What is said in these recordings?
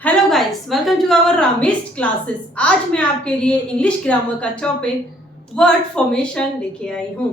Hello guys, welcome to our रामेस्ट classes. आज मैं आपके लिए इंग्लिश ग्रामर का टॉपिक वर्ड फॉर्मेशन लेके आई हूँ।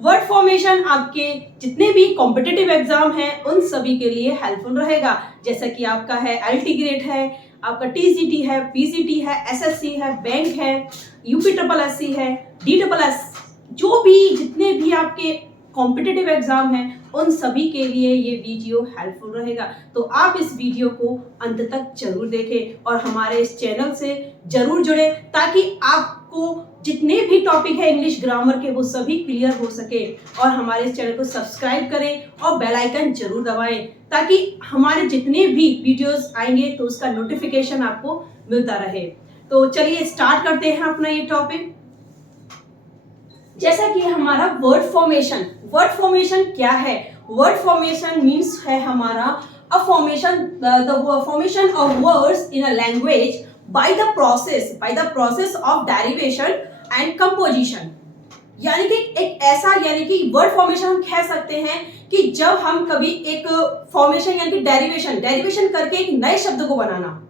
वर्ड फॉर्मेशन आपके जितने भी कॉम्पिटिटिव एग्जाम हैं उन सभी के लिए हेल्पफुल रहेगा। जैसा कि आपका है एलटी ग्रेड है, आपका टीजीटी है, पीसीटी है, एसएससी है, बैंक है, यूपी ट्रिपल एससी है, डी ट्रिपल एस, जो भी जितने भी आपके कॉम्पिटिटिव एग्जाम हैं उन सभी के लिए ये वीडियो हेल्पफुल रहेगा। तो आप इस वीडियो को अंत तक जरूर देखें और हमारे इस चैनल से जरूर जुड़े ताकि आपको जितने भी टॉपिक है इंग्लिश ग्रामर के वो सभी क्लियर हो सके। और हमारे इस चैनल को सब्सक्राइब करें और बेल आइकन जरूर दबाएं ताकि हमारे जितने भी वीडियोस आएंगे तो उसका नोटिफिकेशन आपको मिलता रहे। तो चलिए स्टार्ट करते हैं अपना ये टॉपिक। जैसा कि हमारा वर्ड फॉर्मेशन क्या है? वर्ड फॉर्मेशन मीन्स है हमारा the formation of words in a language by the process of derivation and composition. यानी कि एक ऐसा वर्ड फॉर्मेशन हम कह सकते हैं कि जब हम कभी एक फॉर्मेशन यानी कि डेरिवेशन करके एक नए शब्द को बनाना,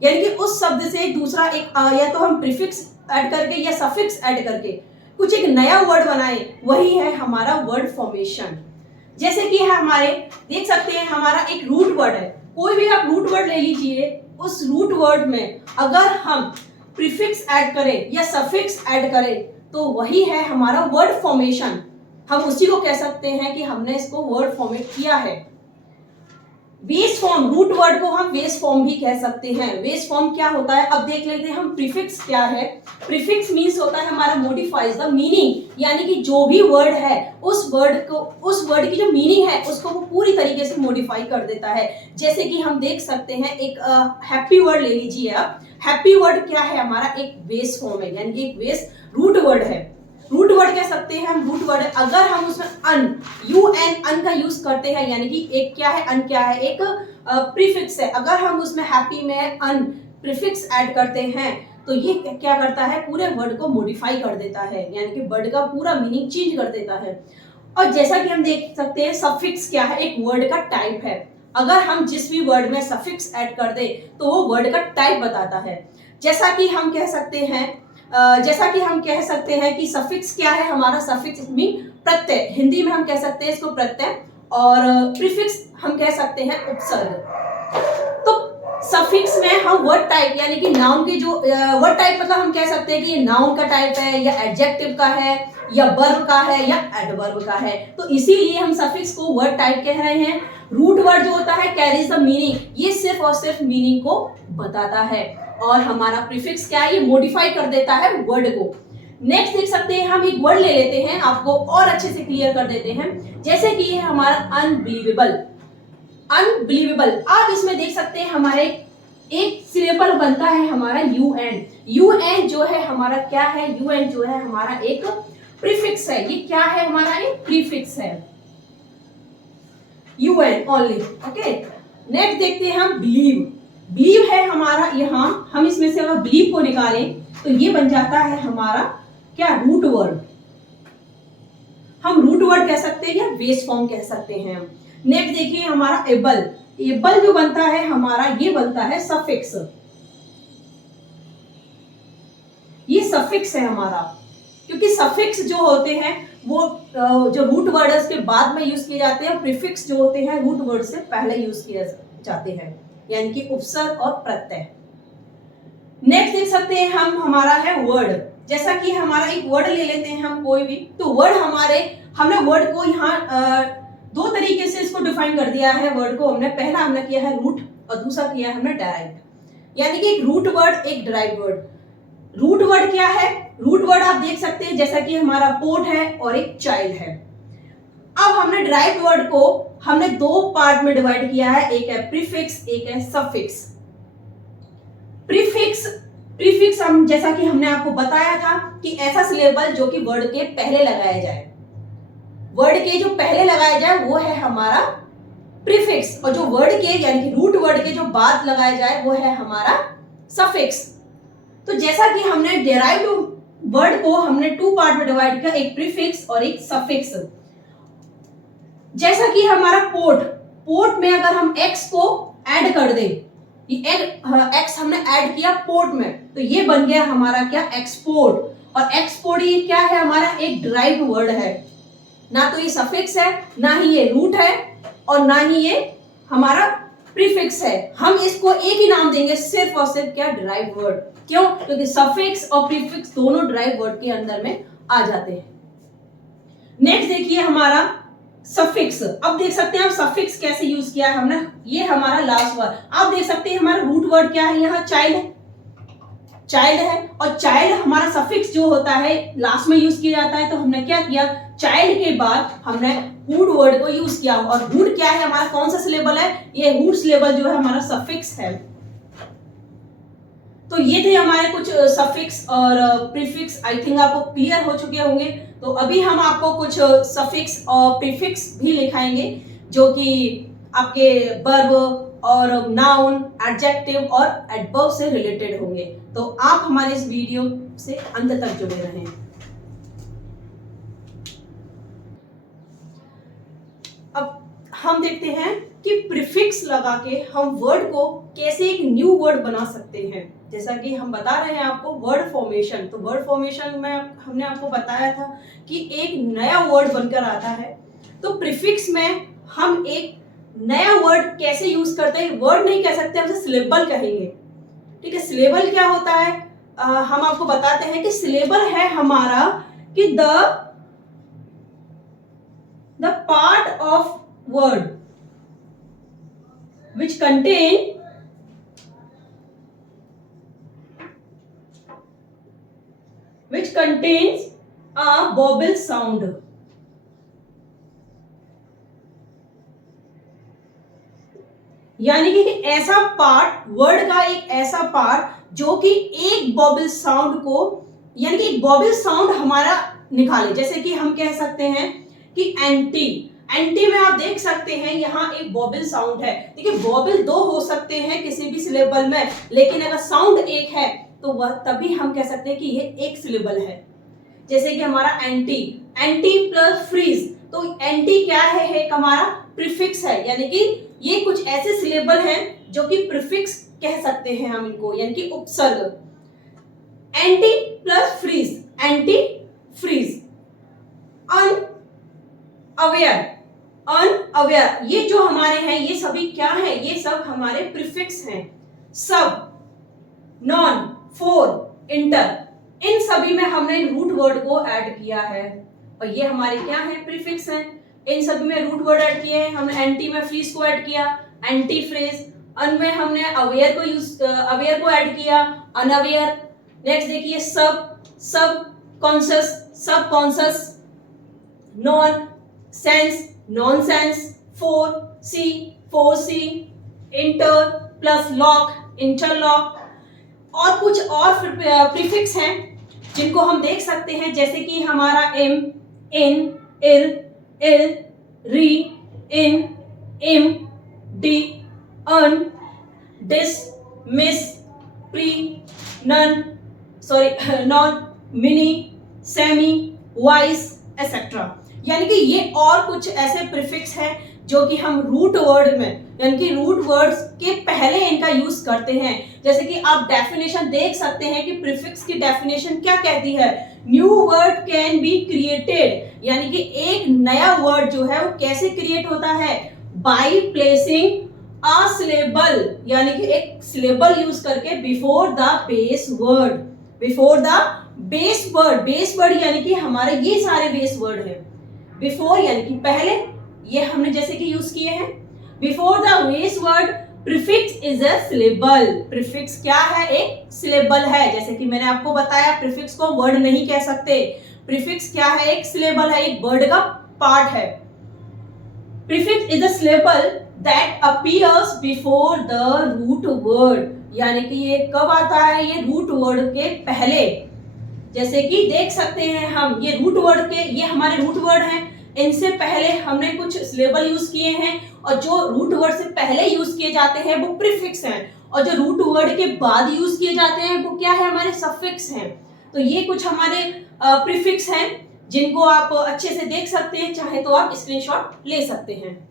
यानी कि उस शब्द से दूसरा एक या तो हम प्रीफिक्स ऐड करके या सफिक्स ऐड करके कुछ एक नया वर्ड बनाए, वही है हमारा वर्ड फॉर्मेशन। जैसे कि हमारे देख सकते हैं हमारा एक रूट वर्ड है, कोई भी आप रूट वर्ड ले लीजिए, उस रूट वर्ड में अगर हम प्रीफिक्स ऐड करें या सफिक्स ऐड करें तो वही है हमारा वर्ड फॉर्मेशन। हम उसी को कह सकते हैं कि हमने इसको वर्ड फॉर्मेट किया है। बेस फॉर्म, रूट वर्ड को हम बेस फॉर्म भी कह सकते हैं। बेस फॉर्म क्या होता है अब देख लेते हैं हम। प्रीफिक्स क्या है? प्रीफिक्स मीन्स होता है हमारा मॉडिफाइज द मीनिंग, यानी कि जो भी वर्ड है उस वर्ड की जो मीनिंग है उसको वो पूरी तरीके से मॉडिफाई कर देता है। जैसे कि हम देख सकते हैं एक हैप्पी वर्ड ले लीजिए आप। हैप्पी वर्ड क्या है? हमारा एक बेस फॉर्म है, यानी कि एक बेस रूट वर्ड है। रूट वर्ड कह सकते हैं हम रूट वर्ड। अगर हम उसमें अन का यूज करते हैं, यानी कि एक क्या है, अन क्या है, एक प्रीफिक्स है। अगर हम उसमें हैप्पी में अन प्रीफिक्स ऐड करते हैं तो ये क्या करता है? पूरे वर्ड को मॉडिफाई कर देता है, यानी कि वर्ड का पूरा मीनिंग चेंज कर देता है। और जैसा कि हम देख सकते हैं सफिक्स क्या है? एक वर्ड का टाइप है। अगर हम जिस भी वर्ड में सफिक्स ऐड कर दे तो वो वर्ड का टाइप बताता है। जैसा कि हम कह सकते हैं कि सफिक्स क्या है? हमारा सफिक्स मीन प्रत्यय, हिंदी में हम कह सकते हैं इसको प्रत्यय, और प्रीफिक्स हम कह सकते हैं उपसर्ग। तो सफिक्स में हम वर्ड टाइप यानी कि नाउन के जो वर्ड टाइप मतलब हम कह सकते हैं कि ये नाउन का टाइप है या एडजेक्टिव का है या वर्ब का है या एडवर्ब का है, तो इसीलिए हम सफिक्स को वर्ड टाइप कह रहे हैं। रूट वर्ड जो होता है कैरीज द मीनिंग, ये सिर्फ और सिर्फ मीनिंग को बताता है। और हमारा प्रीफिक्स क्या है? ये मॉडिफाई कर देता है वर्ड को। नेक्स्ट देख सकते हैं हम एक वर्ड ले लेते हैं, आपको और अच्छे से क्लियर कर देते हैं। जैसे कि ये हमारा अनबिलीवेबल। आप इसमें देख सकते हैं हमारे एक सिलेबल बनता है हमारा यूएन जो है हमारा क्या है? यूएन जो है हमारा एक प्रीफिक्स है। ये क्या है? हमारा एक प्रीफिक्स है, यूएन ओनली। ओके, नेक्स्ट देखते हैं हम बिलीव है हमारा। यहाँ हम इसमें से अगर बिलीव को निकालें तो ये बन जाता है हमारा क्या? Root word. हम रूट वर्ड कह सकते हैं या बेस फॉर्म कह सकते हैं। नेक्स्ट देखिए हमारा एबल जो बनता है हमारा, ये बनता है सफिक्स। ये सफिक्स है हमारा, क्योंकि सफिक्स जो होते हैं वो जो रूट वर्ड है उसके बाद में यूज किए जाते हैं। प्रीफिक्स जो होते हैं रूट वर्ड से पहले यूज किए जाते हैं, यानी कि उपसर्ग और प्रत्यय। नेक्स्ट देख सकते हैं हम हमारा है वर्ड। जैसा कि हमारा एक वर्ड ले लेते हैं हम कोई भी, तो वर्ड हमने वर्ड को यहाँ दो तरीके से इसको डिफाइन कर दिया है। वर्ड को पहला हमने किया है रूट और दूसरा किया है हमने डायरेक्ट, यानी कि एक रूट वर्ड एक डायरेक्ट वर्ड। रूट वर्ड क्या है? रूट वर्ड आप देख सकते हैं जैसा कि हमारा पोट है और एक चाइल्ड है। अब हमने डायरेक्ट वर्ड को हमने दो पार्ट में डिवाइड किया है, एक है प्रीफिक्स, एक है सफिक्स। प्रीफिक्स हम जैसा कि हमने आपको बताया था कि ऐसा सिलेबल जो कि वर्ड के पहले लगाया जाए, वर्ड के जो पहले लगाया जाए वो है हमारा प्रीफिक्स, और जो वर्ड के यानी कि रूट वर्ड के जो बाद लगाया जाए वो है हमारा सफिक्स। तो जैसा कि हमने डेराइव्ड वर्ड को हमने टू पार्ट में डिवाइड किया, एक प्रीफिक्स और एक सफिक्स। जैसा कि हमारा पोर्ट में अगर हम एक्स को ऐड कर दें ये एक्स हमने ऐड किया पोर्ट में, तो ये बन गया हमारा क्या, एक्सपोर्ट। और एक्सपोर्ट ये क्या है, हमारा एक डिराइव्ड वर्ड है, ना तो ये सफिक्स है, ना ही ये रूट है, और ना ही ये हमारा प्रीफिक्स है। हम इसको एक ही नाम देंगे, सिर्फ और सिर्फ क्या, डिराइव्ड वर्ड। क्यों? क्योंकि सफिक्स और प्रीफिक्स दोनों डिराइव्ड वर्ड के अंदर में आ जाते हैं। नेक्स्ट देखिए हमारा सफिक्स। अब देख सकते हैं हम सफिक्स कैसे यूज किया है हमने, ये हमारा लास्ट वर्ड। आप देख सकते हैं हमारा रूट वर्ड क्या है, यहाँ चाइल्ड है, चाइल्ड है, और चाइल्ड हमारा सफिक्स जो होता है लास्ट में यूज किया जाता है, तो हमने क्या किया, चाइल्ड के बाद हमने हुड वर्ड को यूज किया। और हुड क्या है हमारा, कौन सा सिलेबल है, ये हुड सिलेबल जो है हमारा सफिक्स है। तो ये थे हमारे कुछ सफिक्स और प्रीफिक्स, आई थिंक आपको क्लियर हो चुके होंगे। तो अभी हम आपको कुछ सफिक्स और प्रीफिक्स भी लिखाएंगे, जो कि आपके वर्ब और नाउन, एडजेक्टिव और एडवर्ब से रिलेटेड होंगे। तो आप हमारे इस वीडियो से अंत तक जुड़े रहें। अब हम देखते हैं कि प्रीफिक्स लगा के हम वर्ड को कैसे एक न्यू वर्ड बना सकते हैं। जैसा कि हम बता रहे हैं आपको वर्ड फॉर्मेशन, तो वर्ड फॉर्मेशन में हमने आपको बताया था कि एक नया वर्ड बनकर आता है। तो प्रीफिक्स में हम एक नया वर्ड कैसे यूज करते हैं, वर्ड नहीं कह सकते, हम उसे सिलेबल कहेंगे। ठीक है, सिलेबल क्या होता है, हम आपको बताते हैं कि सिलेबल है हमारा कि the part of word which contains a vowel sound। यानी कि ऐसा पार्ट, वर्ड का एक ऐसा पार्ट जो कि एक वॉवेल साउंड को, यानी कि एक वॉवेल साउंड हमारा निकाले। जैसे कि हम कह सकते हैं कि एंटी, एंटी में आप देख सकते हैं यहाँ एक वॉवेल साउंड है। देखिए वॉवेल दो हो सकते हैं किसी भी सिलेबल में, लेकिन अगर साउंड एक है तो वह तभी हम कह सकते हैं कि ये एक सिलेबल है। जैसे कि हमारा एंटी, एंटी प्लस फ्रीज, तो एंटी क्या है, एक हमारा प्रीफिक्स है, यानी कि ये कुछ ऐसे सिलेबल हैं जो कि प्रीफिक्स कह सकते हैं हम इनको, यानी कि उपसर्ग। Anti plus freeze, anti freeze. Unaware, unaware, ये जो हमारे हैं ये सभी क्या है, ये सब हमारे प्रीफिक्स हैं। सब, नॉन, फोर, इंटर, इन सभी में हमने रूट वर्ड को ऐड किया है, और ये हमारे क्या है, प्रीफिक्स हैं। इन सभी में रूट वर्ड ऐड किए हैं हमने, एंटी में फ्रीज को ऐड किया, एंटी फ्रेज। अन में हमने अवेयर को ऐड किया, अनअवेयर। नेक्स्ट देखिए सब, sub conscious, sub conscious. Non sense, non sense. Fore see, inter plus lock, interlock. और कुछ और प्रीफिक्स हैं जिनको हम देख सकते हैं, जैसे कि हमारा इम, इन, इल, re, in, im, de, un, dis, mis, pre, non, mini, semi, vice, etcetera. यानी कि ये और कुछ ऐसे प्रीफिक्स हैं जो कि हम रूट वर्ड में, यानी कि रूट वर्ड्स के पहले इनका यूज करते हैं। जैसे कि आप डेफिनेशन देख सकते हैं कि प्रीफिक्स की डेफिनेशन क्या कहती है, new word can be created, यानी कि एक नया वर्ड जो है वो कैसे क्रिएट होता है, बाय प्लेसिंग अ सिलेबल, यानी कि एक सिलेबल यूज करके before the base word, before the base word. Base word यानी कि हमारे ये सारे बेस वर्ड है। बिफोर यानी कि पहले, ये हमने जैसे कि यूज किए हैं। Before the base word prefix is a syllable, prefix क्या है, एक सिलेबल है। जैसे कि मैंने आपको बताया प्रीफिक्स को वर्ड नहीं कह सकते, प्रीफिक्स क्या है, एक सिलेबल है, एक वर्ड का पार्ट है। Prefix is a syllable that appears before the root word, यानी कि ये कब आता है, ये रूट वर्ड के पहले। जैसे कि देख सकते हैं हम, ये रूट वर्ड के, ये हमारे रूट वर्ड हैं, इनसे पहले हमने कुछ सिलेबल यूज किए हैं, और जो रूट वर्ड से पहले यूज किए जाते हैं वो प्रीफिक्स हैं, और जो रूट वर्ड के बाद यूज किए जाते हैं वो क्या है, हमारे सफिक्स हैं। तो ये कुछ हमारे प्रीफिक्स हैं जिनको आप अच्छे से देख सकते हैं, चाहे तो आप स्क्रीनशॉट ले सकते हैं।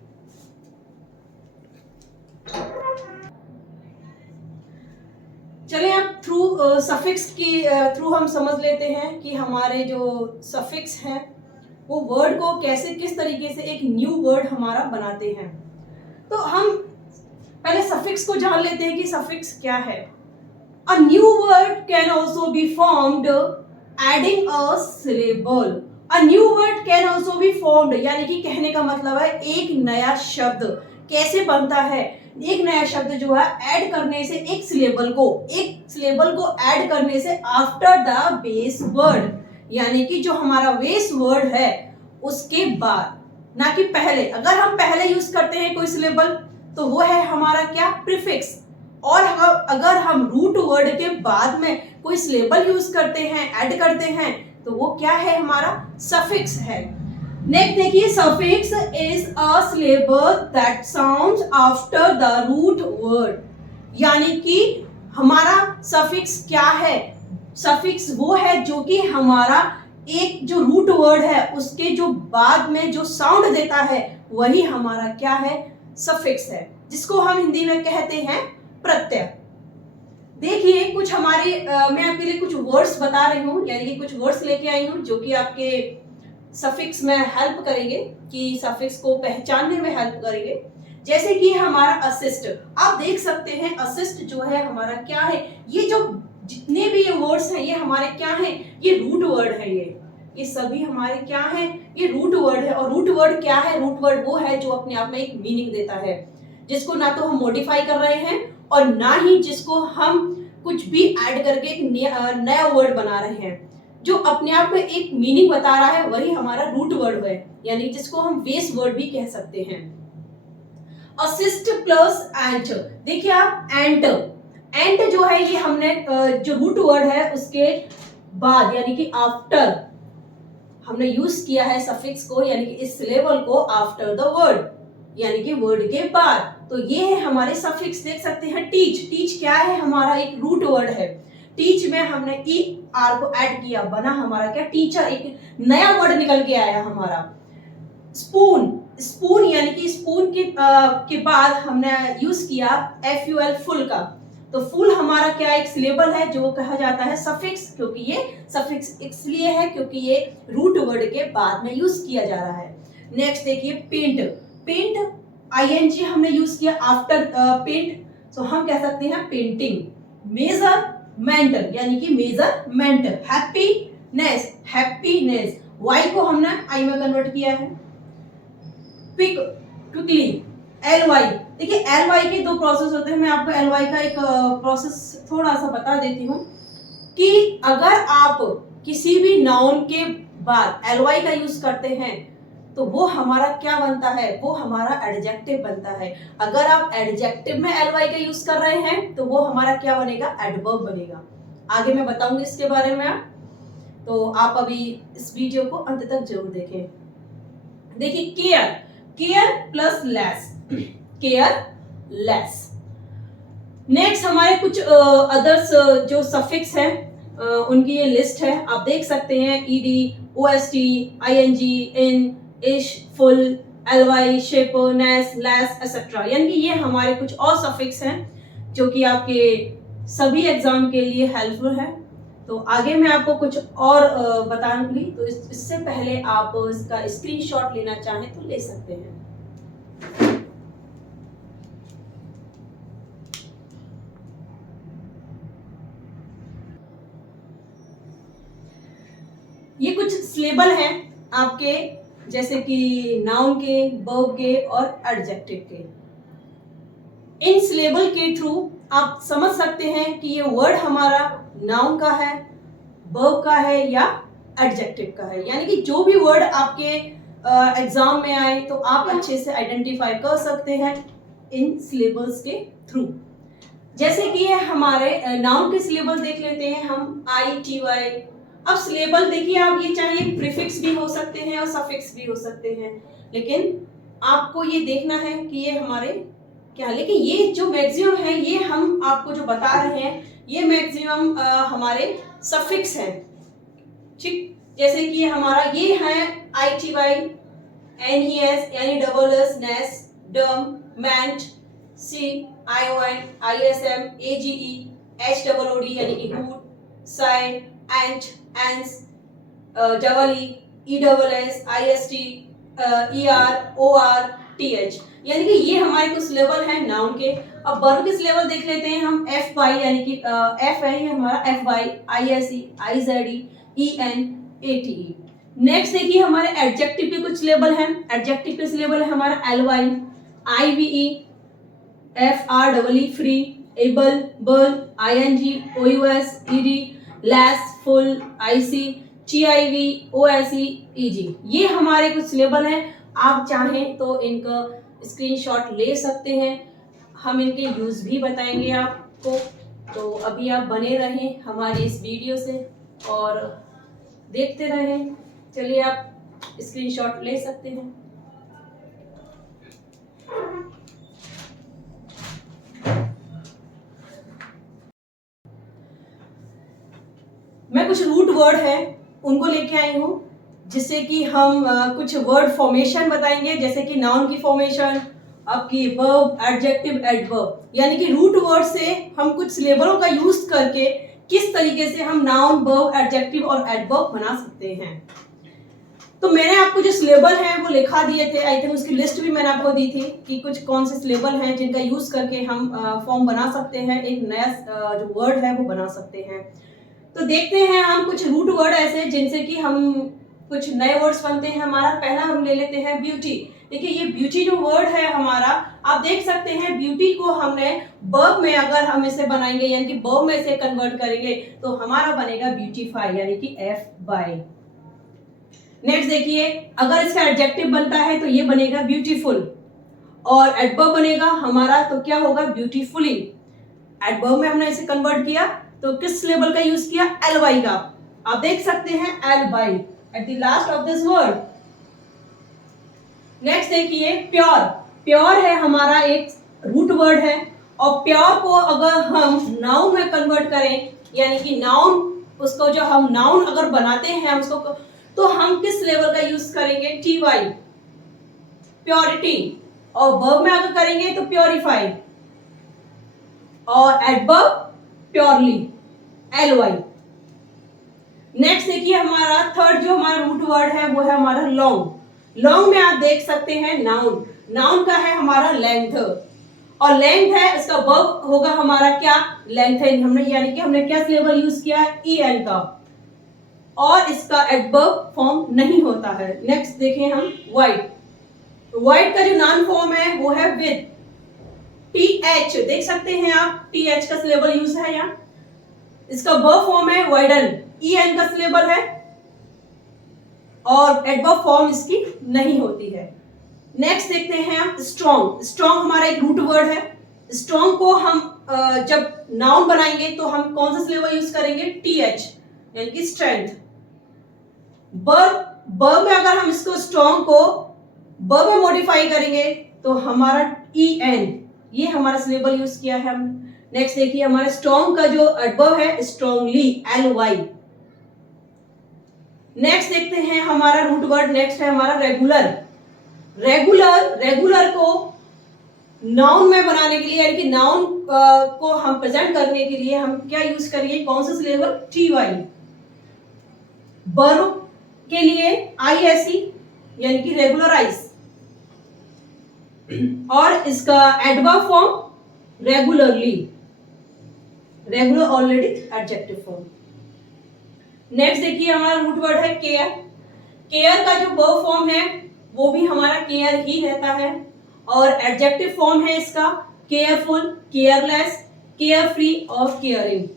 चलें अब थ्रू सफिक्स की थ्रू हम समझ लेते हैं कि हमारे जो सफिक्स हैं वो वर्ड को कैसे किस तरीके से एक न्यू वर्ड हमारा बनाते हैं। तो हम पहले सफिक्स को जान लेते हैं कि सफिक्स क्या है। A new word can also be formed adding a syllable. A new word can also be formed, यानी कि कहने का मतलब है एक नया शब्द कैसे बनता है। एक नया शब्द जो है ऐड करने से एक सिलेबल को ऐड करने से आफ्टर द बेस वर्ड, यानी कि जो हमारा बेस वर्ड है उसके बाद, ना कि पहले। अगर हम पहले यूज करते हैं कोई सिलेबल तो वो है हमारा क्या, प्रीफिक्स। और अगर हम रूट वर्ड के बाद में कोई सिलेबल यूज करते हैं, ऐड करते हैं, तो वो क्या है, हमारा सफिक्स है। नेक्स्ट देखिए, suffix is a syllable that sounds after the root word, यानी कि हमारा सफिक्स क्या है, सफिक्स वो है जो कि हमारा एक जो रूट वर्ड है उसके जो बाद में जो साउंड देता है वही हमारा क्या है, सफिक्स है, जिसको हम हिंदी में कहते हैं प्रत्यय। देखिए कुछ हमारे मैं आपके लिए कुछ वर्ड्स बता रही हूँ, यानी कि कुछ वर्ड्स लेके आई हूँ जो कि आपके सफिक्स में हेल्प करेंगे, कि सफिक्स को पहचानने में हेल्प करेंगे। जैसे कि हमारा असिस्ट, आप देख सकते हैं असिस्ट जो है हमारा क्या है, ये जो जितने भी ये वर्ड्स हैं ये हमारे क्या हैं, ये रूट वर्ड है। ये सभी हमारे क्या हैं, ये रूट वर्ड है। और रूट वर्ड क्या है, रूट वर्ड वो है जो अपने आप में एक मीनिंग देता है, जिसको ना तो हम मॉडिफाई कर रहे हैं और ना ही जिसको हम कुछ भी ऐड करके एक नया वर्ड बना रहे हैं। जो अपने आप में एक मीनिंग बता रहा है वही हमारा रूट वर्ड है, यानी जिसको हम बेस वर्ड भी कह सकते हैं। असिस्ट प्लस एंट, देखिए आप एंट जो है ये हमने जो रूट वर्ड है उसके बाद, यानी कि आफ्टर हमने यूज किया है सफिक्स को, यानी कि इस सिलेबल को आफ्टर द वर्ड, यानी कि वर्ड के बाद। तो ये है हमारे सफिक्स। देख सकते हैं टीच क्या है, हमारा एक रूट वर्ड है। टीच में हमने ई आर को ऐड किया, बना हमारा क्या, टीचर, एक नया वर्ड निकल के आया हमारा। स्पून यानी कि स्पून के बाद हमने यूज किया FUL फुल का। तो फुल हमारा क्या, एक सिलेबल है जो कहा जाता है सफिक्स, क्योंकि ये सफिक्स इसलिए है क्योंकि ये रूट वर्ड के बाद में यूज किया जा रहा है। नेक्स्ट देखिए पेंट ING हमने यूज किया आफ्टर पेंट, तो हम कह सकते हैं पेंटिंग। मेजरमेंट यानी कि मेजरमेंट। हैप्पीनेस वाई को हमने आई में कन्वर्ट किया है। क्विकली LY, देखिए LY के दो प्रोसेस होते हैं, मैं आपको LY का एक प्रोसेस थोड़ा सा बता देती हूँ कि अगर आप किसी भी नाउन के बाद LY का यूज करते हैं तो वो हमारा क्या बनता है, वो हमारा एडजेक्टिव बनता है। अगर आप एडजेक्टिव में LY का यूज कर रहे हैं तो वो हमारा क्या बनेगा, एडवर्ब बनेगा। आगे मैं बताऊंगी इसके बारे में, तो आप अभी इस वीडियो को अंत तक जरूर देखें। देखिए care plus less, careless. Next हमारे कुछ अदर्स जो सफिक्स हैं उनकी ये लिस्ट है, आप देख सकते हैं। ED, OST, ING, IN, ISH, full, LY, ship, ness, less etcetera, यानी कि ये हमारे कुछ और सफिक्स हैं जो कि आपके सभी एग्जाम के लिए हेल्पफुल है। तो आगे मैं आपको कुछ और बताऊंगी, तो इससे पहले आप इसका स्क्रीनशॉट लेना चाहें तो ले सकते हैं। ये कुछ सिलेबल हैं आपके, जैसे कि नाउन के, वर्ब के और एडजेक्टिव के। इन सिलेबल के थ्रू आप समझ सकते हैं कि ये वर्ड हमारा नाउन का है, वर्ब का है या एडजेक्टिव का है, यानी कि जो भी वर्ड आपके एग्जाम में आए तो आप अच्छे से आइडेंटिफाई कर सकते हैं इन सिलेबल्स के थ्रू। जैसे कि ये हमारे नाउन के सिलेबल देख लेते हैं हम, ITY। अब सिलेबल देखिए आप, ये चाहे प्रीफिक्स भी हो सकते हैं और सफिक्स भी हो सकते हैं, लेकिन आपको ये देखना है कि ये हमारे क्या, लेकिन ये जो मैक्सिमम है ये हम आपको जो बता रहे हैं ये मैक्सिमम हमारे सफिक्स हैं, ठीक। जैसे कि हमारा ये है ITY, NES यानी double S, ness, dom, ment, C, ION, ISM, AGE, HOOD यानी कि हुड, साई, ant, ance, double E, ESS, IST, ER, OR, TH, यानी कि ये हमारे कुछ सिलेबल हैं नाउन के। अब वर्ब के सिलेबल देख लेते हैं हम। F बाई यानी कि F है ये हमारा, F by, ISE, IZE, EN, ATE। Next देखिए हमारे एडजेक्टिव के कुछ सिलेबल हैं। एडजेक्टिव के सिलेबल है हमारा LY, IVE, FREE, free, able, burn, ING, OUS, ED, less, full, IC, GIV, OSE, EG। ये हमारे कुछ सिलेबल हैं। आप चाहें तो इनका स्क्रीनशॉट ले सकते हैं, हम इनके यूज भी बताएंगे आपको। तो अभी आप बने रहें हमारी इस वीडियो से और देखते रहें। चलिए आप स्क्रीनशॉट ले सकते हैं। मैं कुछ रूट वर्ड है उनको लेके आई हूँ, जिससे कि हम कुछ वर्ड फॉर्मेशन बताएंगे, जैसे कि नाउन की फॉर्मेशन, आपकी वर्ब, एडजेक्टिव, एडवर्ब, यानी कि रूट वर्ड से हम कुछ सिलेबलों का यूज करके किस तरीके से हम नाउन, वर्ब, एडजेक्टिव और एडवर्ब बना सकते हैं। तो मैंने आपको जो सिलेबल हैं वो लिखा दिए थे, आई थिंक उसकी लिस्ट भी मैंने आपको दी थी कि कुछ कौन से सिलेबल हैं जिनका यूज करके हम फॉर्म बना सकते हैं, एक नया जो वर्ड है वो बना सकते हैं। तो देखते हैं हम कुछ रूट वर्ड ऐसे जिनसे कि हम कुछ नए वर्ड्स बनते हैं। हमारा पहला हम ले लेते हैं ब्यूटी। देखिए ये ब्यूटी जो वर्ड है हमारा, आप देख सकते हैं ब्यूटी को हमने वर्ब में अगर हम इसे बनाएंगे यानी कि वर्ब में इसे कन्वर्ट करेंगे तो हमारा बनेगा ब्यूटीफाई यानी कि F बाय। नेक्स्ट देखिए अगर इसका एडजेक्टिव बनता है तो ये बनेगा ब्यूटीफुल, और एडवर्ब बनेगा हमारा तो क्या होगा, ब्यूटीफुली। एडवर्ब में हमने इसे कन्वर्ट किया तो किस लेवल का यूज किया, LY का। आप देख सकते हैं LY at the last of this word. Next देखिए प्योर। प्योर है हमारा एक रूट वर्ड है, और प्योर को अगर हम नाउन में कन्वर्ट करें यानी कि नाउन, उसको जो हम नाउन अगर बनाते हैं उसको, तो हम किस लेवल का यूज करेंगे, TY, प्योरिटी। और वर्ब में अगर करेंगे तो प्योरीफाई, और एडवर्ब प्योरली, LY। नेक्स्ट देखिए हमारा थर्ड जो हमारा रूट वर्ड है वो है हमारा लॉन्ग। लॉन्ग में आप देख सकते हैं नाउन। नाउन का है हमारा लेंथ, और लेंथ है इसका वर्ब होगा हमारा क्या, लेंथेन। हमने यानी कि हमने क्या सिलेबल यूज किया है, EN का, और इसका एडवर्ब फॉर्म नहीं होता है। नेक्स्ट देखें हम वाइट। वाइट का जो नाउन फॉर्म है वो है विद, TH देख सकते हैं आप, TH का सिलेबल यूज है यहाँ। इसका वर्ब फॉर्म है वाइडन, EN का सिलेबल है, और एडवर्ब फॉर्म इसकी नहीं होती है। नेक्स्ट देखते हैं हम स्ट्रॉन्ग। स्ट्रॉन्ग हमारा एक रूट वर्ड है। स्ट्रॉन्ग को हम जब नाउन बनाएंगे तो हम कौन सा सिलेबल यूज करेंगे, TH यानी कि स्ट्रेंथ। वर्ब में अगर हम इसको स्ट्रॉन्ग को वर्ब में मॉडिफाई करेंगे तो हमारा EN, ये हमारा सिलेबल यूज किया है हम। नेक्स्ट देखिए हमारा स्ट्रॉन्ग का जो एडवर्ब है स्ट्रॉन्गली, LY। नेक्स्ट देखते हैं हमारा रूट वर्ड, नेक्स्ट है हमारा रेगुलर। रेगुलर को नाउन में बनाने के लिए यानी कि नाउन को हम प्रेजेंट करने के लिए हम क्या यूज करेंगे, कौन सा सिलेबल, TY। वर्ब के लिए ISE यानी कि रेगुलराइज, और इसका adverb form regularly, regular already adjective form. Next देखिए हमारा रूट वर्ड है केयर। केयर का जो वर्ब फॉर्म है वो भी हमारा केयर ही रहता है, और एडजेक्टिव फॉर्म है इसका केयरफुल, केयरलेस, केयरफ्री और केयरिंग।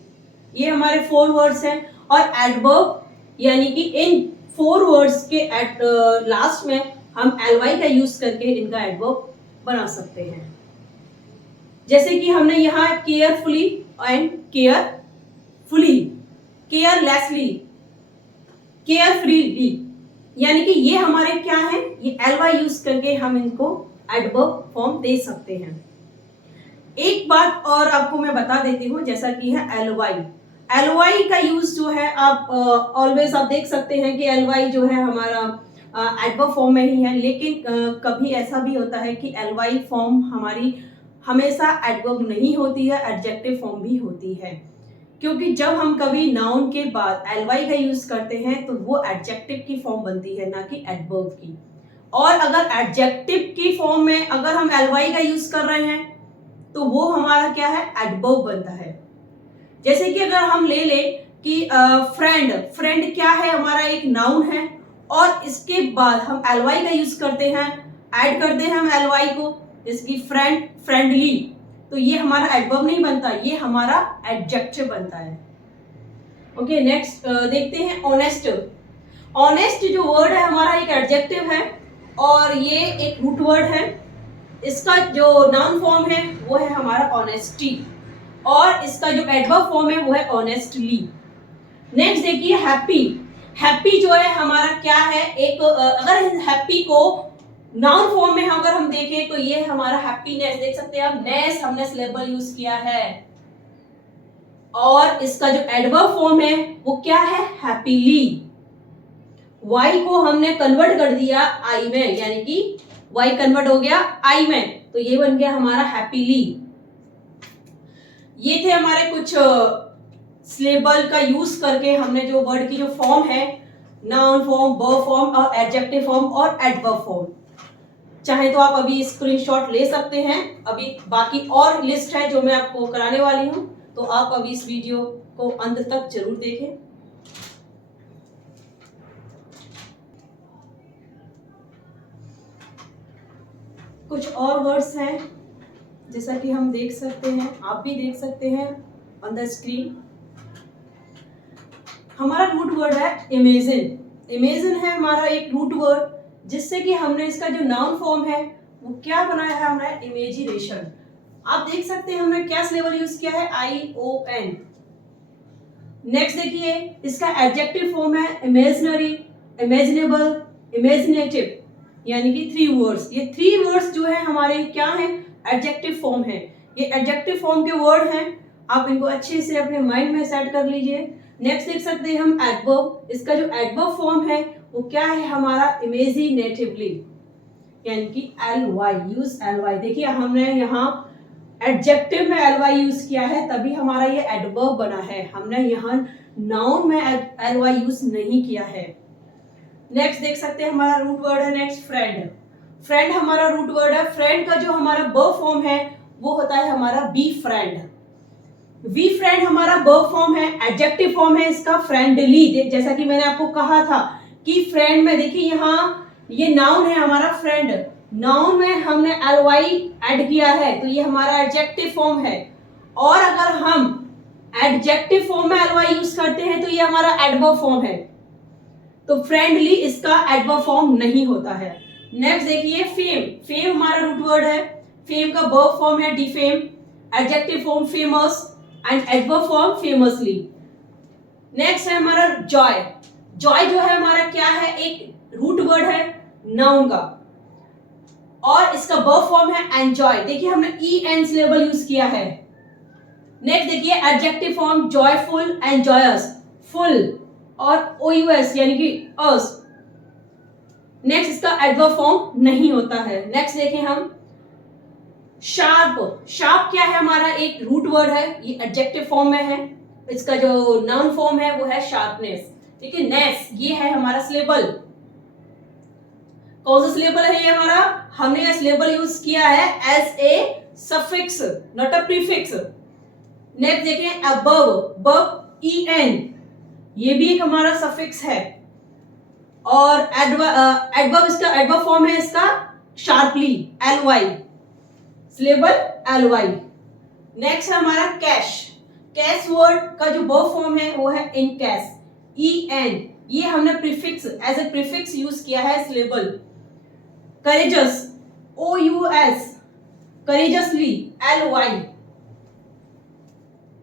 ये हमारे 4 वर्ड्स हैं, और एडवर्ब यानी कि इन 4 वर्ड्स के लास्ट में हम LY का यूज करके इनका एडवर्ब बना सकते हैं। जैसे कि हमने यहाँ केयरफुली एंड केयरफुली, केयरलेसली, केयरफ्रीली, यानी कि ये हमारे क्या है, ये LY यूज करके हम इनको एडवर्ब फॉर्म दे सकते हैं। एक बात और आपको मैं बता देती हूँ, जैसा कि है LY का यूज जो है आप ऑलवेज आप देख सकते हैं कि LY जो है हमारा एडवर्ब फॉर्म में ही है, लेकिन कभी ऐसा भी होता है कि LY फॉर्म हमारी हमेशा एडवर्ब नहीं होती है, एडजेक्टिव फॉर्म भी होती है। क्योंकि जब हम कभी नाउन के बाद एलवाई का यूज करते हैं तो वो एडजेक्टिव की फॉर्म बनती है, ना कि एडवर्ब की। और अगर एडजेक्टिव की फॉर्म में अगर हम एलवाई का यूज कर रहे हैं तो वो हमारा क्या है, एडवर्ब बनता है। जैसे कि अगर हम ले ले कि फ्रेंड, फ्रेंड क्या है, हमारा एक नाउन है, और इसके बाद हम एलवाई का यूज करते हैं, ऐड करते हैं हम एलवाई को, जैसे कि फ्रेंड, फ्रेंडली, तो ये हमारा एडवर्ब नहीं बनता, ये हमारा एडजेक्टिव बनता है। ओके, नेक्स्ट देखते हैं ऑनेस्ट। ऑनेस्ट जो वर्ड है हमारा एक एडजेक्टिव है और ये एक रूट वर्ड है। इसका जो नाउन फॉर्म है वो है हमारा ऑनेस्टी, और इसका जो एडवर्ब फॉर्म है वो है ऑनेस्टली। नेक्स्ट देखिए हैप्पी। हैप्पी जो है हमारा क्या है, एक अगर हैप्पी को नाउन फॉर्म में अगर हम देखें तो ये हमारा हैप्पीनेस, देख सकते हैं आप, नेस हमने सिलेबल यूज किया है। और इसका जो एडवर्ब फॉर्म है वो क्या है, हैप्पीली। वाई को हमने कन्वर्ट कर दिया आई में, यानी कि वाई कन्वर्ट हो गया आई में, तो ये बन गया हमारा हैप्पीली। ये थे हमारे कुछ सिलेबल का यूज करके हमने जो वर्ड की जो फॉर्म है, नाउन फॉर्म, वर्ब फॉर्म और एडजेक्टिव फॉर्म और एडवर्ब फॉर्म। चाहे तो आप अभी स्क्रीनशॉट ले सकते हैं, अभी बाकी और लिस्ट है जो मैं आपको कराने वाली हूं, तो आप अभी इस वीडियो को अंत तक जरूर देखें। कुछ और वर्ड्स हैं जैसा कि हम देख सकते हैं, आप भी देख सकते हैं ऑन द स्क्रीन। हमारा रूट वर्ड है इमेजिन। इमेजिन है हमारा एक रूट वर्ड, जिससे कि हमने इसका जो नाउन फॉर्म है वो क्या बनाया है, हमारा इमेजिनेशन। आप देख सकते हैं हमने क्या सिलेबल यूज किया है, ION। नेक्स्ट देखिए, इसका एडजेक्टिव फॉर्म है इमेजिनरी, इमेजिनेबल, इमेजिनेटिव, यानी कि 3 वर्ड्स। ये 3 वर्ड्स जो है हमारे क्या है, एडजेक्टिव फॉर्म है। ये एडजेक्टिव फॉर्म के वर्ड हैं, आप इनको अच्छे से अपने माइंड में सेट कर लीजिए। नेक्स्ट देख सकते हैं हम एडवर्ब। इसका जो एडवर्ब फॉर्म है वो क्या है हमारा, इमेजिनेटिवली, यानी कि LY, यूज LY। देखिए हमने यहाँ एडजेक्टिव में LY यूज किया है, तभी हमारा ये एडवर्ब बना है। हमने यहाँ नाउन में LY यूज नहीं किया है। नेक्स्ट देख सकते हैं हमारा रूट वर्ड है नेक्स्ट फ्रेंड। फ्रेंड हमारा रूट वर्ड है। फ्रेंड का जो हमारा वर्ब फॉर्म है वो होता है हमारा बी फ्रेंड। वी फ्रेंड हमारा वर्ब फॉर्म है, एडजेक्टिव फॉर्म है इसका फ्रेंडली। जैसा कि मैंने आपको कहा था कि फ्रेंड में देखिए यहाँ ये नाउन है हमारा फ्रेंड, नाउन में हमने LY ऐड किया है तो ये हमारा एडजेक्टिव फॉर्म है। और अगर हम एडजेक्टिव फॉर्म में LY यूज करते हैं तो ये हमारा एडवर्ब फॉर्म है, तो फ्रेंडली इसका एडवर्ब फॉर्म नहीं होता है। नेक्स्ट देखिए फेम। फेम हमारा रूट वर्ड है। फेम का वर्ब फॉर्म है defame, adjective form famous and adverb form famously. Next है हमारा जॉय। जॉय जो है हमारा क्या है, एक रूट वर्ड है नाउन का, और इसका वर्ब फॉर्म है एंजॉय। देखिए हमने EN सिलेबल यूज किया है। नेक्स्ट देखिए adjective form joyful and joyous, full और OUS यानी कि अस। नेक्स्ट इसका एडवर्ब फॉर्म नहीं होता है। नेक्स्ट देखें हम शार्प। शार्प क्या है हमारा, एक रूट वर्ड है, ये एडजेक्टिव फॉर्म में है। इसका जो नाउन फॉर्म है वो है शार्पनेस। ठीक है, नेस ये है हमारा सिलेबल। कौन सा सिलेबल है ये हमारा, हमने ये सिलेबल यूज किया है as a suffix, not a prefix. Next देखें अबव, बब EN, ये भी एक हमारा सफिक्स है। और एडवर्ब, इसका एडवर्ब फॉर्म है इसका sharply, LY, syllable LY। Next है हमारा कैश। कैश वर्ड का जो वर्ब फॉर्म है वो है इन कैश, EN, ये हमने prefix, as a prefix use किया है syllable. Courageous, OUS, courageously, LY।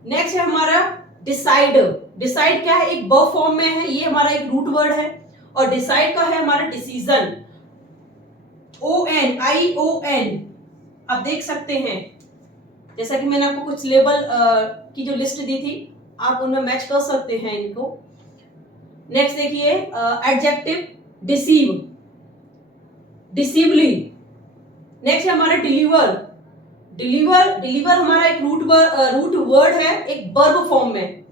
Next है हमारा डिसाइड। डिसाइड क्या है, एक वर्ब फॉर्म में है, ये हमारा एक रूट वर्ड है। और डिसाइड का है हमारा डिसीजन, ION। आप देख सकते हैं जैसा कि मैंने आपको कुछ लेबल की जो लिस्ट दी थी, आप उनमें मैच कर सकते हैं इनको। नेक्स्ट देखिए एडजेक्टिव डिसीव, डिसीवली। नेक्स्ट है हमारा डिलीवर। डिलीवर हमारा एक रूट वर्ड है, एक वर्ब फॉर्म में।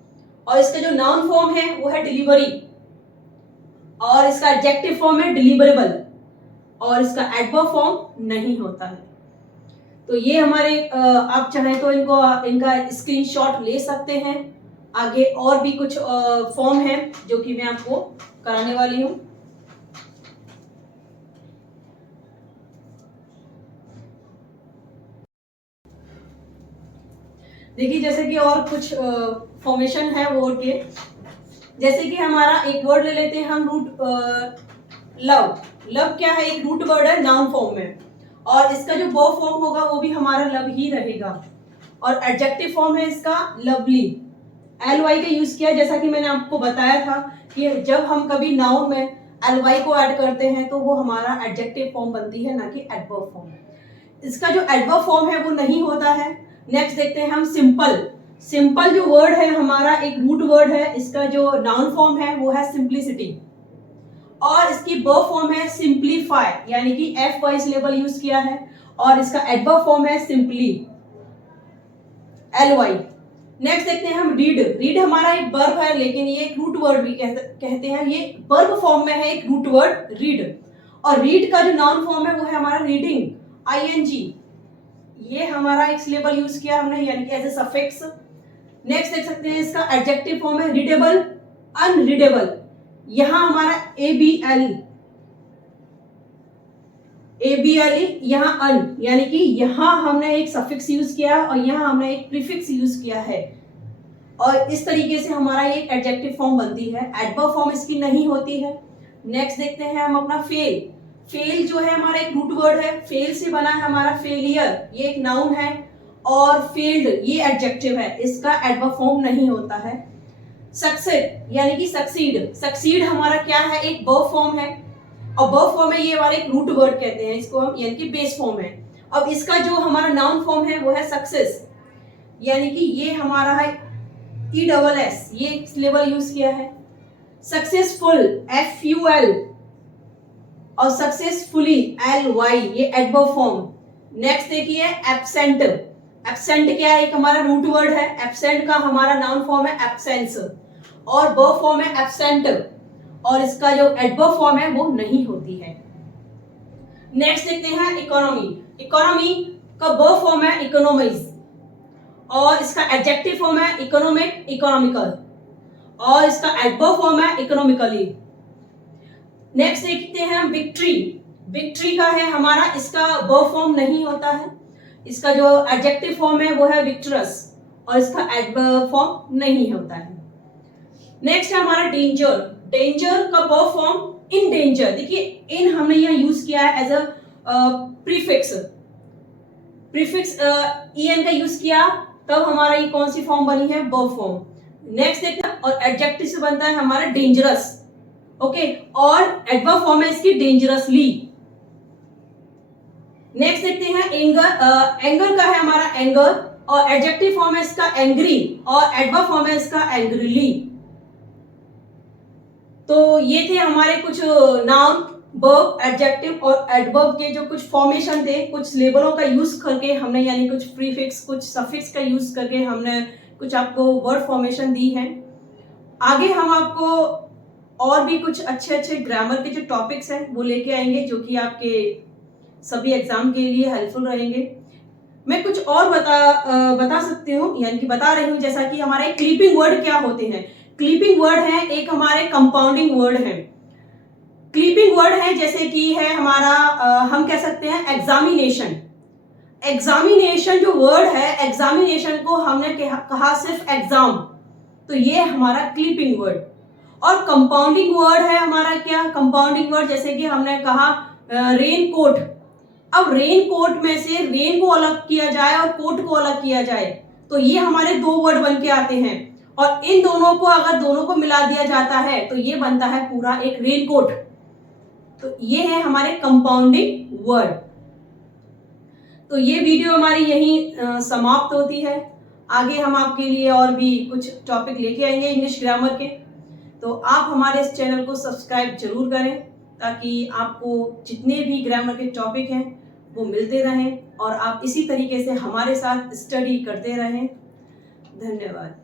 और इसका जो नाउन फॉर्म है वो है डिलीवरी, और इसका एडजेक्टिव फॉर्म है डिलीवरेबल, और इसका एडवर्ब फॉर्म नहीं होता है। तो ये हमारे आप चाहें तो इनका स्क्रीनशॉट ले सकते हैं। आगे और भी कुछ फॉर्म है जो कि मैं आपको कराने वाली हूं। देखिए जैसे कि और कुछ फॉर्मेशन है वर्ड के, जैसे कि हमारा एक वर्ड ले लेते हैं हम, रूट लव। लव क्या है? एक रूट वर्ड है नाउन फॉर्म में, और इसका जो वर्ब फॉर्म होगा वो भी हमारा लव ही रहेगा, और एडजेक्टिव फॉर्म है इसका लवली। ly का यूज किया, जैसा कि मैंने आपको बताया था कि जब हम कभी नाउन में ly को ऐड करते हैं तो वो हमारा एडजेक्टिव फॉर्म बनती है, ना कि एडवर्ब फॉर्म। इसका जो एडवर्ब फॉर्म है वो नहीं होता है। नेक्स्ट देखते हैं हम सिंपल। सिंपल जो वर्ड है हमारा एक रूट वर्ड है, इसका जो नाउन फॉर्म है वो है सिंप्लिसिटी, और इसकी वर्ब फॉर्म है सिंप्लीफाई, यानी कि एफ वाई सिलेबल यूज किया है, और इसका एडवर्ब फॉर्म है सिंपली, ly। नेक्स्ट देखते हैं हम रीड। रीड हमारा एक वर्ब है, लेकिन ये एक रूट वर्ड भी कहते हैं, ये वर्ब फॉर्म में है एक रूट वर्ड रीड, और रीड का जो नाउन फॉर्म है वो है हमारा रीडिंग, ing। ये हमारा एक सिलेबल यूज किया हमने, यानी कि एज ए सफिक्स। नेक्स्ट देख सकते हैं इसका एडजेक्टिव फॉर्म है रीडेबल, अनरीडेबल। यहां हमारा abl यहां अन, यानी कि यहां हमने एक सफिक्स यूज किया और यहां हमने एक प्रीफिक्स यूज किया है, और इस तरीके से हमारा ये एडजेक्टिव फॉर्म बनती है। एडवर्ब फॉर्म इसकी नहीं होती है। नेक्स्ट देखते हैं हम अपना फेल। फेल जो है हमारा एक रूट वर्ड है, फेल से बना है हमारा फेलियर, ये एक नाउन है, और फील्ड ये एडजेक्टिव है, इसका एडवर्ब फॉर्म नहीं होता है। सक्सेड यानी कि सक्सीड। सक्सीड हमारा क्या है? एक वर्ब फॉर्म है, और वर्ब फॉर्म है ये हमारे एक रूट वर्ड कहते हैं इसको हम, यानी कि बेस फॉर्म है। अब इसका जो हमारा नाउन फॉर्म है वो है सक्सेस, यानी कि ये हमारा है ESS, ये सिलेबल यूज किया है। सक्सेसफुल FUL, और सक्सेसफुली LY, ये एडवर्ब फॉर्म। नेक्स्ट देखिए एब्सेंट। एब्सेंट क्या है? एक हमारा रूट वर्ड है। एब्सेंट का हमारा नाउन फॉर्म है एब्सेंस, और वर्ब फॉर्म है एब्सेंट, और इसका जो एडवर्ब फॉर्म है वो नहीं होती है। नेक्स्ट देखते हैं इकोनॉमी। इकोनॉमी का वर्ब फॉर्म है इकोनॉमाइज, और इसका एडजेक्टिव फॉर्म है इकोनॉमिक, इकोनॉमिकल, और इसका एडवर्ब फॉर्म है इकोनॉमिकली। नेक्स्ट देखते हैं विक्ट्री। विक्ट्री का है हमारा, इसका वर्ब फॉर्म नहीं होता है, इसका जो एडजेक्टिव फॉर्म है वो है विक्टरस, और इसका एडवर्ब फॉर्म नहीं होता है। नेक्स्ट है हमारा डेंजर। डेंजर का वर्ब फॉर्म इन डेंजर। देखिए इन हमने यहाँ यूज किया है as a prefix. Prefix en का यूज किया, तब हमारा ये कौन सी फॉर्म बनी है? Verb form. नेक्स्ट देखते हैं, और एडजेक्टिव से बनता है हमारा डेंजरस, ओके, और एडवर्ब फॉर्म है इसकी डेंजरसली। नेक्स्ट देखते हैं एंगर। एंगर का है हमारा एंगर, और एडजेक्टिव फॉर्म है इसका एंग्री, और एडवर्ब फॉर्म है इसका एंग्रीली। तो ये थे हमारे कुछ नाउन, वर्ब, एडजेक्टिव और एडवर्ब के जो कुछ फॉर्मेशन थे, कुछ लेबलों का यूज करके हमने, यानी कुछ प्रीफिक्स, कुछ सफिक्स का यूज करके हमने कुछ आपको वर्ड फॉर्मेशन दी है। आगे हम आपको और भी कुछ अच्छे अच्छे ग्रामर के जो टॉपिक्स हैं वो लेके आएंगे, जो कि आपके सभी एग्जाम के लिए हेल्पफुल रहेंगे। मैं कुछ और बता सकती हूँ, यानी कि बता रही हूँ, जैसा कि हमारे क्लीपिंग वर्ड क्या होते हैं। क्लीपिंग वर्ड है एक हमारे कंपाउंडिंग वर्ड है। क्लीपिंग वर्ड है जैसे कि है हमारा हम कह सकते हैं एग्जामिनेशन। एग्जामिनेशन जो वर्ड है, एग्जामिनेशन को हमने कहा सिर्फ एग्जाम, तो ये हमारा क्लीपिंग वर्ड। और कंपाउंडिंग वर्ड है हमारा क्या? कंपाउंडिंग वर्ड जैसे कि हमने कहा रेन कोट। अब रेन कोट में से रेन को अलग किया जाए और कोट को अलग किया जाए, तो ये हमारे दो वर्ड बन के आते हैं, और इन दोनों को अगर दोनों को मिला दिया जाता है तो ये बनता है पूरा एक रेन कोट। तो ये है हमारे कंपाउंडिंग वर्ड। तो ये वीडियो हमारी यहीं समाप्त होती है। आगे हम आपके लिए और भी कुछ टॉपिक लेके आएंगे इंग्लिश ग्रामर के। तो आप हमारे इस चैनल को सब्सक्राइब जरूर करें, ताकि आपको जितने भी ग्रामर के टॉपिक हैं वो मिलते रहें, और आप इसी तरीके से हमारे साथ स्टडी करते रहें। धन्यवाद।